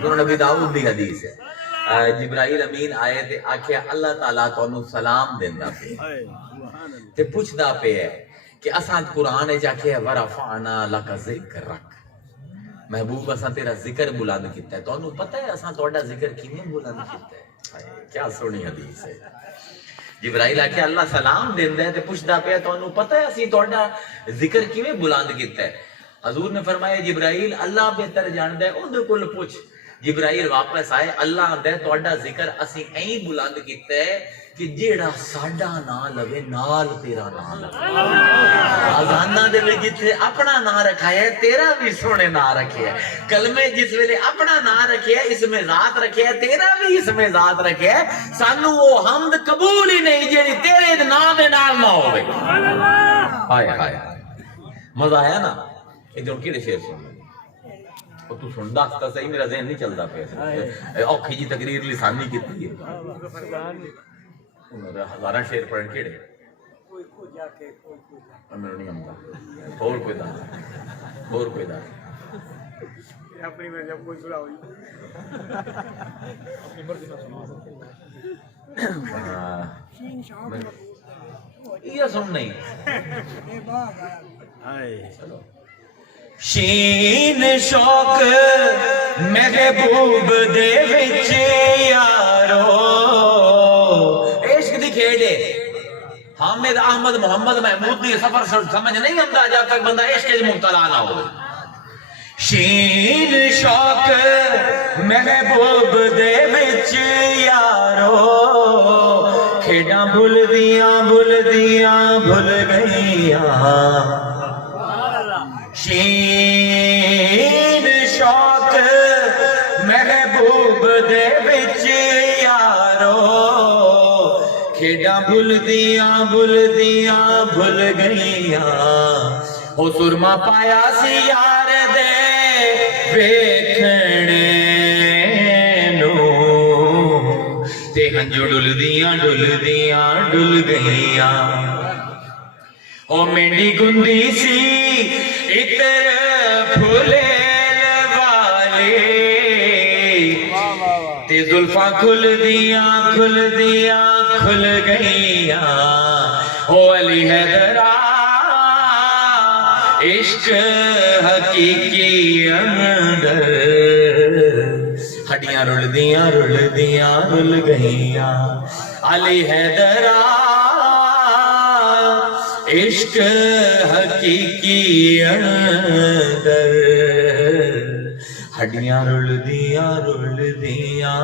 سنن نبی داؤد دی حدیث ہے، جبرائیل امین آئے تے آکھیا اللہ تعالیٰ تانوں سلام دیندا پیا تے پوچھدا پیا کہ اساں قرآن وچ آکھیا ورفعنا لک ذکرک، محبوب اساں تیرا ذکر بلند کیتا ہے، تانوں پتہ ہے اساں تہاڈا ذکر کیویں بلند کیتا ہے؟ کیا سونی حدیث ہے۔ جبرائیل آکھیا اللہ سلام دیندا ہے تے پوچھدا پیا تانوں پتہ ہے اسی تہاڈا ذکر کیویں بلند کیتا ہے؟ حضور نے فرمایا جبرائیل اللہ بہتر جاندا ہے اودے کول پوچھ۔ جبرائیل واپس آئے، اللہ آندا ہے تہاڈا ذکر اسی ایਂ بلند کیتا ہے کہ جیڑا ساڈا نام لوے نال تیرا نام لوے۔ اذاناں دے وچ جتھے اپنا نام رکھایا ہے تیرا بھی سونے نام رکھیا ہے، کلمے جس ویلے اپنا نام رکھیا ہے اس میں ذات رکھیا ہے تیرا بھی اس میں ذات رکھیا ہے، سانوں وہ حمد قبول ہی نہیں جیڑی تیرے نام دے نال نہ ہوے۔ ہائے ہائے مزہ آیا نا؟ ادھر کیڑے شعر سن تو سن دستا صحیح، میرا ذہن نہیں چلتا پیا، اوکھی جی تقریر لسانی کیتی ہے، ہزاراں شعر پڑھن کیڑے میرے نہیں آتا، اور کوئی دس، اور کوئی دس اپنی میں جب کوئی سنا ہوئی یہ سن نہیں چلو شین شوق محبوب دے وچ یارو، عشق دی کھیڈ ہے، حامد احمد محمد محمود دی سفر سمجھ نہیں آتا جب تک بندہ عشق وچ مبتلا نہ ہو۔ شین شوق محبوب دے وچ یارو، کھیڈاں بھل دیاں بھل گئیاں، شین شوق محبوب دے وچ یارو، کھیڈاں بھل دیاں بھل گئیاں، او سرما پایا سی یار دے ویکھنے نو، تے ہنجو ڈل دیاں گئیاں، او مینڈی گندی سی اتر پھولیل والی، تے زلفاں کھل گئیاں، او علی حیدرا عشق حقیقی اندر، ہڈیاں رل گئیاں، علی حیدرا عشق حقیقی اندر، ہڈیاں رل دیاں گئیاں۔